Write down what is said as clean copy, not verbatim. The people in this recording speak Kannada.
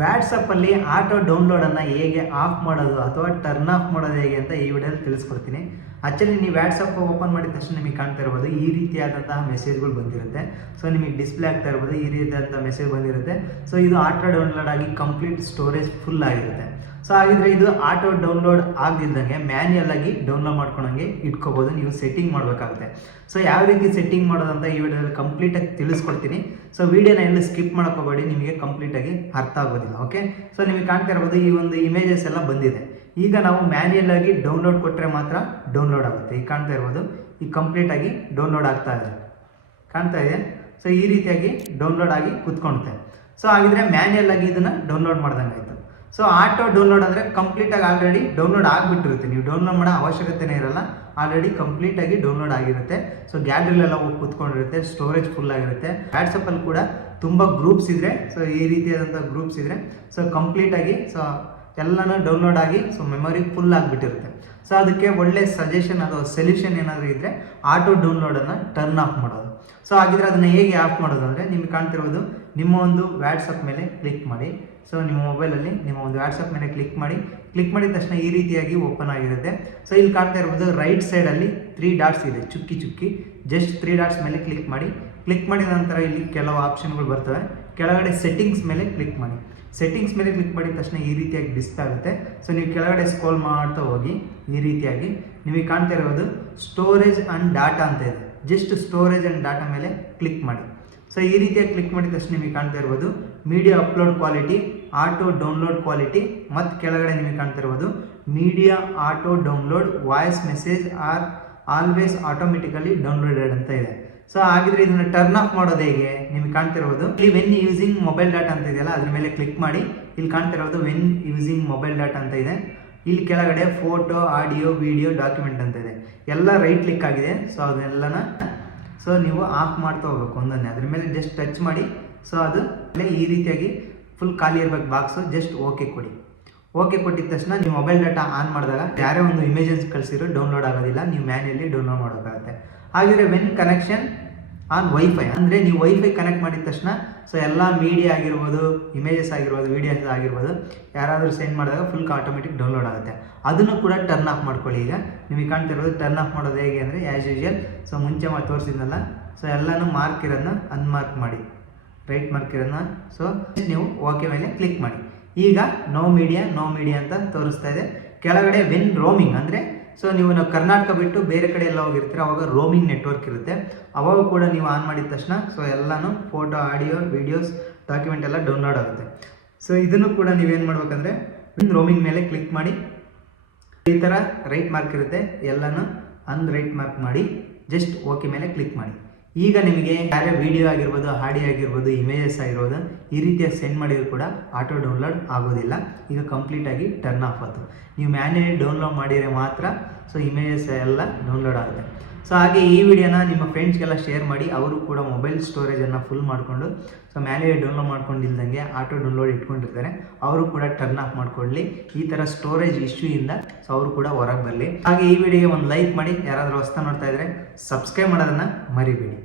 ವ್ಯಾಟ್ಸಪ್ಪಲ್ಲಿ ಆಟೋ ಡೌನ್ಲೋಡನ್ನು ಹೇಗೆ ಆಫ್ ಮಾಡೋದು ಅಥವಾ ಟರ್ನ್ ಆಫ್ ಮಾಡೋದು ಹೇಗೆ ಅಂತ ಈ ವಿಡಿಯೋದಲ್ಲಿ ತಿಳಿಸ್ಕೊಡ್ತೀನಿ. ಆ್ಯಕ್ಚುಲಿ ನೀವು ವ್ಯಾಟ್ಸಪ್ ಓಪನ್ ಮಾಡಿದ ತಕ್ಷಣ ನಿಮಗೆ ಕಾಣ್ತಾ ಇರ್ಬೋದು ಈ ರೀತಿಯಾದಂತಹ ಮೆಸೇಜ್ಗಳು ಬಂದಿರುತ್ತೆ. ಸೊ ನಿಮಗೆ ಡಿಸ್ಪ್ಲೇ ಆಗ್ತಾ ಇರ್ಬೋದು ಈ ರೀತಿಯಾದಂಥ ಮೆಸೇಜ್ ಬಂದಿರುತ್ತೆ. ಸೊ ಇದು ಆಟೋ ಡೌನ್ಲೋಡ್ ಆಗಿ ಕಂಪ್ಲೀಟ್ ಸ್ಟೋರೇಜ್ ಫುಲ್ ಆಗಿರುತ್ತೆ. ಸೊ ಹಾಗಿದ್ರೆ ಇದು ಆಟೋ ಡೌನ್ಲೋಡ್ ಆಗದಿದ್ದಂಗೆ ಮ್ಯಾನ್ಯಲ್ ಆಗಿ ಡೌನ್ಲೋಡ್ ಮಾಡ್ಕೊಂಡಂಗೆ ಇಟ್ಕೋಬೋದು. ನೀವು ಸೆಟ್ಟಿಂಗ್ ಮಾಡಬೇಕಾಗುತ್ತೆ. ಸೊ ಯಾವ ರೀತಿ ಸೆಟ್ಟಿಂಗ್ ಮಾಡೋದಂತ ಈ ವಿಡಿಯೋದಲ್ಲಿ ಕಂಪ್ಲೀಟಾಗಿ ತಿಳಿಸ್ಕೊಡ್ತೀನಿ. ಸೊ ವಿಡಿಯೋನ ಎಲ್ಲ ಸ್ಕಿಪ್ ಮಾಡ್ಕೋಬೇಡಿ, ನಿಮಗೆ ಕಂಪ್ಲೀಟಾಗಿ ಅರ್ಥ ಆಗೋದಿಲ್ಲ. ಓಕೆ, ಸೊ ನಿಮಗೆ ಕಾಣ್ತಾ ಇರ್ಬೋದು ಈ ಒಂದು ಇಮೇಜಸ್ ಎಲ್ಲ ಬಂದಿದೆ. ಈಗ ನಾವು ಮ್ಯಾನ್ಯಲ್ ಆಗಿ ಡೌನ್ಲೋಡ್ ಕೊಟ್ಟರೆ ಮಾತ್ರ ಡೌನ್ಲೋಡ್ ಆಗುತ್ತೆ. ಈಗ ಕಾಣ್ತಾ ಇರ್ಬೋದು ಈಗ ಕಂಪ್ಲೀಟಾಗಿ ಡೌನ್ಲೋಡ್ ಆಗ್ತಾ ಇದೆ, ಕಾಣ್ತಾ ಇದೆ. ಸೊ ಈ ರೀತಿಯಾಗಿ ಡೌನ್ಲೋಡ್ ಆಗಿ ಕೂತ್ಕೊಳುತ್ತೆ. ಸೊ ಹಾಗಿದ್ರೆ ಮ್ಯಾನ್ಯಲ್ ಆಗಿ ಇದನ್ನು ಡೌನ್ಲೋಡ್ ಮಾಡ್ದಂಗೆ ಆಯಿತು. ಸೊ ಆಟೋ ಡೌನ್ಲೋಡ್ ಅಂದರೆ ಕಂಪ್ಲೀಟಾಗಿ ಆಲ್ರೆಡಿ ಡೌನ್ಲೋಡ್ ಆಗಿಬಿಟ್ಟಿರುತ್ತೆ, ನೀವು ಡೌನ್ಲೋಡ್ ಮಾಡೋ ಅವಶ್ಯಕತೆನೇ ಇರಲ್ಲ, ಆಲ್ರೆಡಿ ಕಂಪ್ಲೀಟಾಗಿ ಡೌನ್ಲೋಡ್ ಆಗಿರುತ್ತೆ. ಸೊ ಗ್ಯಾಲರಿಲೆಲ್ಲ ಹೋಗಿ ಕೂತ್ಕೊಂಡಿರುತ್ತೆ, ಸ್ಟೋರೇಜ್ ಫುಲ್ ಆಗಿರುತ್ತೆ. ವಾಟ್ಸಪ್ಪಲ್ಲಿ ಕೂಡ ತುಂಬ ಗ್ರೂಪ್ಸ್ ಇದ್ದರೆ, ಸೊ ಈ ರೀತಿಯಾದಂಥ ಗ್ರೂಪ್ಸ್ ಇದ್ದರೆ ಸೊ ಕಂಪ್ಲೀಟಾಗಿ ಸೊ ಎಲ್ಲನೂ ಡೌನ್ಲೋಡ್ ಆಗಿ ಸೊ ಮೆಮೊರಿ ಫುಲ್ ಆಗಿಬಿಟ್ಟಿರುತ್ತೆ. ಸೊ ಅದಕ್ಕೆ ಒಳ್ಳೆ ಸಜೆಷನ್ ಅಥವಾ ಸೊಲ್ಯೂಷನ್ ಏನಾದರೂ ಇದ್ದರೆ ಆಟೋ ಡೌನ್ಲೋಡನ್ನು ಟರ್ನ್ ಆಫ್ ಮಾಡೋದು. ಸೊ ಹಾಗಿದ್ರೆ ಅದನ್ನು ಹೇಗೆ ಆಫ್ ಮಾಡೋದು ಅಂದರೆ ನಿಮಗೆ ಕಾಣ್ತಿರೋದು ನಿಮ್ಮ ಒಂದು ವ್ಯಾಟ್ಸಪ್ ಮೇಲೆ ಕ್ಲಿಕ್ ಮಾಡಿ. ಸೊ ನಿಮ್ಮ ಮೊಬೈಲಲ್ಲಿ ನಿಮ್ಮ ಒಂದು ವ್ಯಾಟ್ಸಪ್ ಮೇಲೆ ಕ್ಲಿಕ್ ಮಾಡಿದ ತಕ್ಷಣ ಈ ರೀತಿಯಾಗಿ ಓಪನ್ ಆಗಿರುತ್ತೆ. ಸೊ ಇಲ್ಲಿ ಕಾಣ್ತಾ ಇರ್ಬೋದು ರೈಟ್ ಸೈಡಲ್ಲಿ 3 ಡಾಟ್ಸ್ ಇದೆ, ಚುಕ್ಕಿ ಜಸ್ಟ್ 3 ಡಾಟ್ಸ್ ಮೇಲೆ ಕ್ಲಿಕ್ ಮಾಡಿದ ನಂತರ ಇಲ್ಲಿ ಕೆಲವು ಆಪ್ಷನ್ಗಳು ಬರ್ತವೆ. ಕೆಳಗಡೆ ಸೆಟ್ಟಿಂಗ್ಸ್ ಮೇಲೆ ಕ್ಲಿಕ್ ಮಾಡಿ. ಸೆಟ್ಟಿಂಗ್ಸ್ ಮೇಲೆ ಕ್ಲಿಕ್ ಮಾಡಿದ ತಕ್ಷಣ ಈ ರೀತಿಯಾಗಿ ಡಿಸ್ಪ್ಲೇ ಆಗುತ್ತೆ. ಸೊ ನೀವು ಕೆಳಗಡೆ ಸ್ಕ್ರೋಲ್ ಮಾಡ್ತಾ ಹೋಗಿ ಈ ರೀತಿಯಾಗಿ ನಿಮಗೆ ಕಾಣ್ತಾ ಇರೋದು ಸ್ಟೋರೇಜ್ ಆ್ಯಂಡ್ ಡಾಟಾ ಅಂತ ಇದೆ. ಜಸ್ಟ್ ಸ್ಟೋರೇಜ್ ಆ್ಯಂಡ್ ಡಾಟಾ ಮೇಲೆ ಕ್ಲಿಕ್ ಮಾಡಿ. ಸೊ ಈ ರೀತಿಯಾಗಿ ಕ್ಲಿಕ್ ಮಾಡಿದ ತಕ್ಷಣ ನಿಮಗೆ ಕಾಣ್ತಾ ಇರ್ಬೋದು media upload quality, auto download quality ಮತ್ತು ಕೆಳಗಡೆ ನಿಮಗೆ ಕಾಣ್ತಾ ಇರ್ಬೋದು media auto download, voice message are always automatically downloaded ಅಂತ ಇದೆ. ಸೊ ಹಾಗಿದ್ರೆ ಇದನ್ನು ಟರ್ನ್ ಆಫ್ ಮಾಡೋದು ಹೇಗೆ ನಿಮಗೆ ಕಾಣ್ತಿರ್ಬೋದು ಇಲ್ಲಿ ವೆನ್ ಯೂಸಿಂಗ್ ಮೊಬೈಲ್ ಡಾಟಾ ಅಂತ ಇದೆಯಲ್ಲ ಅದ್ರ ಮೇಲೆ ಕ್ಲಿಕ್ ಮಾಡಿ. ಇಲ್ಲಿ ಕಾಣ್ತಿರೋದು ವೆನ್ ಯೂಸಿಂಗ್ ಮೊಬೈಲ್ ಡಾಟಾ ಅಂತ ಇದೆ. ಇಲ್ಲಿ ಕೆಳಗಡೆ ಫೋಟೋ, ಆಡಿಯೋ, ವಿಡಿಯೋ, ಡಾಕ್ಯುಮೆಂಟ್ ಅಂತ ಇದೆ. ಎಲ್ಲ ರೈಟ್ ಕ್ಲಿಕ್ ಆಗಿದೆ. ಸೊ ಅದನ್ನೆಲ್ಲನ ಸೊ ನೀವು ಆಫ್ ಮಾಡ್ತಾ ಹೋಗ್ಬೇಕು ಒಂದನ್ನೇ. ಅದ್ರ ಮೇಲೆ ಜಸ್ಟ್ ಟಚ್ ಮಾಡಿ. ಸೊ ಅದು ಈ ರೀತಿಯಾಗಿ ಫುಲ್ ಖಾಲಿ ಇರಬೇಕು ಬಾಕ್ಸು. ಜಸ್ಟ್ ಓಕೆ ಕೊಡಿ. ಓಕೆ ಕೊಟ್ಟಿದ ತಕ್ಷಣ ನೀವು ಮೊಬೈಲ್ ಡಾಟಾ ಆನ್ ಮಾಡಿದಾಗ ಯಾರೇ ಒಂದು ಇಮೇಜಸ್ ಕಳಿಸಿರೋ ಡೌನ್ಲೋಡ್ ಆಗೋದಿಲ್ಲ, ನೀವು ಮ್ಯಾನ್ಯಲಿ ಡೌನ್ಲೋಡ್ ಮಾಡೋಕ್ಕಾಗುತ್ತೆ. ಹಾಗಿದ್ರೆ ವೆನ್ ಕನೆಕ್ಷನ್ ಆನ್ ವೈಫೈ ಅಂದರೆ ನೀವು ವೈಫೈ ಕನೆಕ್ಟ್ ಮಾಡಿದ ತಕ್ಷಣ ಸೊ ಎಲ್ಲ ಮೀಡಿಯಾ ಆಗಿರ್ಬೋದು, ಇಮೇಜಸ್ ಆಗಿರ್ಬೋದು, ವೀಡಿಯೋಸ್ ಆಗಿರ್ಬೋದು ಯಾರಾದರೂ ಸೆಂಡ್ ಮಾಡಿದಾಗ ಫುಲ್ ಆಟೋಮೆಟಿಕ್ ಡೌನ್ಲೋಡ್ ಆಗುತ್ತೆ. ಅದನ್ನು ಕೂಡ ಟರ್ನ್ ಆಫ್ ಮಾಡ್ಕೊಳ್ಳಿ. ಈಗ ನಿಮಗೆ ಕಾಣ್ತಿರೋದು ಟರ್ನ್ ಆಫ್ ಮಾಡೋದು ಹೇಗೆ ಅಂದರೆ ಆ್ಯಸ್ ಯೂಶುವಲ್ ಸೊ ಮುಂಚೆ ತೋರಿಸಿದ್ನಲ್ಲ ಸೊ ಎಲ್ಲನೂ ಮಾರ್ಕ್ ಇರೋದನ್ನ ಅನ್ಮಾರ್ಕ್ ಮಾಡಿ, ರೈಟ್ ಮಾರ್ಕ್ ಇರೋದನ್ನ ಸೊ ನೀವು ಓಕೆ ಮೇಲೆ ಕ್ಲಿಕ್ ಮಾಡಿ. ಈಗ ನೋ ಮೀಡಿಯಾ ಅಂತ ತೋರಿಸ್ತಾ ಇದೆ. ಕೆಳಗಡೆ ವೆನ್ ರೋಮಿಂಗ್ ಅಂದರೆ ಸೊ ನೀವು ಕರ್ನಾಟಕ ಬಿಟ್ಟು ಬೇರೆ ಕಡೆ ಎಲ್ಲ ಹೋಗಿರ್ತೀರ, ಅವಾಗ ರೋಮಿಂಗ್ ನೆಟ್ವರ್ಕ್ ಇರುತ್ತೆ. ಅವಾಗ ಕೂಡ ನೀವು ಆನ್ ಮಾಡಿದ ತಕ್ಷಣ ಸೊ ಎಲ್ಲನೂ ಫೋಟೋ, ಆಡಿಯೋ, ವೀಡಿಯೋಸ್, ಡಾಕ್ಯುಮೆಂಟ್ ಎಲ್ಲ ಡೌನ್ಲೋಡ್ ಆಗುತ್ತೆ. ಸೊ ಇದನ್ನು ಕೂಡ ನೀವೇನು ಮಾಡ್ಬೇಕಂದ್ರೆ ವೆನ್ ರೋಮಿಂಗ್ ಮೇಲೆ ಕ್ಲಿಕ್ ಮಾಡಿ. ಈ ಥರ ರೈಟ್ ಮಾರ್ಕ್ ಇರುತ್ತೆ, ಎಲ್ಲನೂ ರೈಟ್ ಮಾರ್ಕ್ ಮಾಡಿ ಜಸ್ಟ್ ಓಕೆ ಮೇಲೆ ಕ್ಲಿಕ್ ಮಾಡಿ. ಈಗ ನಿಮಗೆ ಯಾರೇ ವಿಡಿಯೋ ಆಗಿರ್ಬೋದು, ಆಡಿಯೋ ಆಗಿರ್ಬೋದು, ಇಮೇಜಸ್ ಆಗಿರ್ಬೋದು ಈ ರೀತಿಯಾಗಿ ಸೆಂಡ್ ಮಾಡಿದ್ರು ಕೂಡ ಆಟೋ ಡೌನ್ಲೋಡ್ ಆಗೋದಿಲ್ಲ. ಈಗ ಕಂಪ್ಲೀಟಾಗಿ ಟರ್ನ್ ಆಫ್ ಆಯಿತು. ನೀವು ಮ್ಯಾನ್ಯಲಿ ಡೌನ್ಲೋಡ್ ಮಾಡಿದರೆ ಮಾತ್ರ ಸೊ ಇಮೇಜಸ್ ಎಲ್ಲ ಡೌನ್ಲೋಡ್ ಆಗುತ್ತೆ. ಸೊ ಹಾಗೆ ಈ ವಿಡಿಯೋನ ನಿಮ್ಮ ಫ್ರೆಂಡ್ಸ್ಗೆಲ್ಲ ಶೇರ್ ಮಾಡಿ, ಅವರು ಕೂಡ ಮೊಬೈಲ್ ಸ್ಟೋರೇಜನ್ನು ಫುಲ್ ಮಾಡಿಕೊಂಡು ಸೊ ಮ್ಯಾನ್ಯಲಿ ಡೌನ್ಲೋಡ್ ಮಾಡ್ಕೊಂಡಿಲ್ದಂಗೆ ಆಟೋ ಡೌನ್ಲೋಡ್ ಇಟ್ಕೊಂಡಿರ್ತಾರೆ, ಅವರು ಕೂಡ ಟರ್ನ್ ಆಫ್ ಮಾಡ್ಕೊಳ್ಳಿ. ಈ ಥರ ಸ್ಟೋರೇಜ್ ಇಶ್ಯೂಯಿಂದ ಸೊ ಅವರು ಕೂಡ ಹೊರಗೆ ಬರಲಿ. ಹಾಗೆ ಈ ವಿಡಿಯೋಗೆ ಒಂದು ಲೈಕ್ ಮಾಡಿ, ಯಾರಾದರೂ ಹೊಸ್ತಾ ನೋಡ್ತಾ ಇದ್ದರೆ ಸಬ್ಸ್ಕ್ರೈಬ್ ಮಾಡೋದನ್ನು ಮರಿಬೇಡಿ.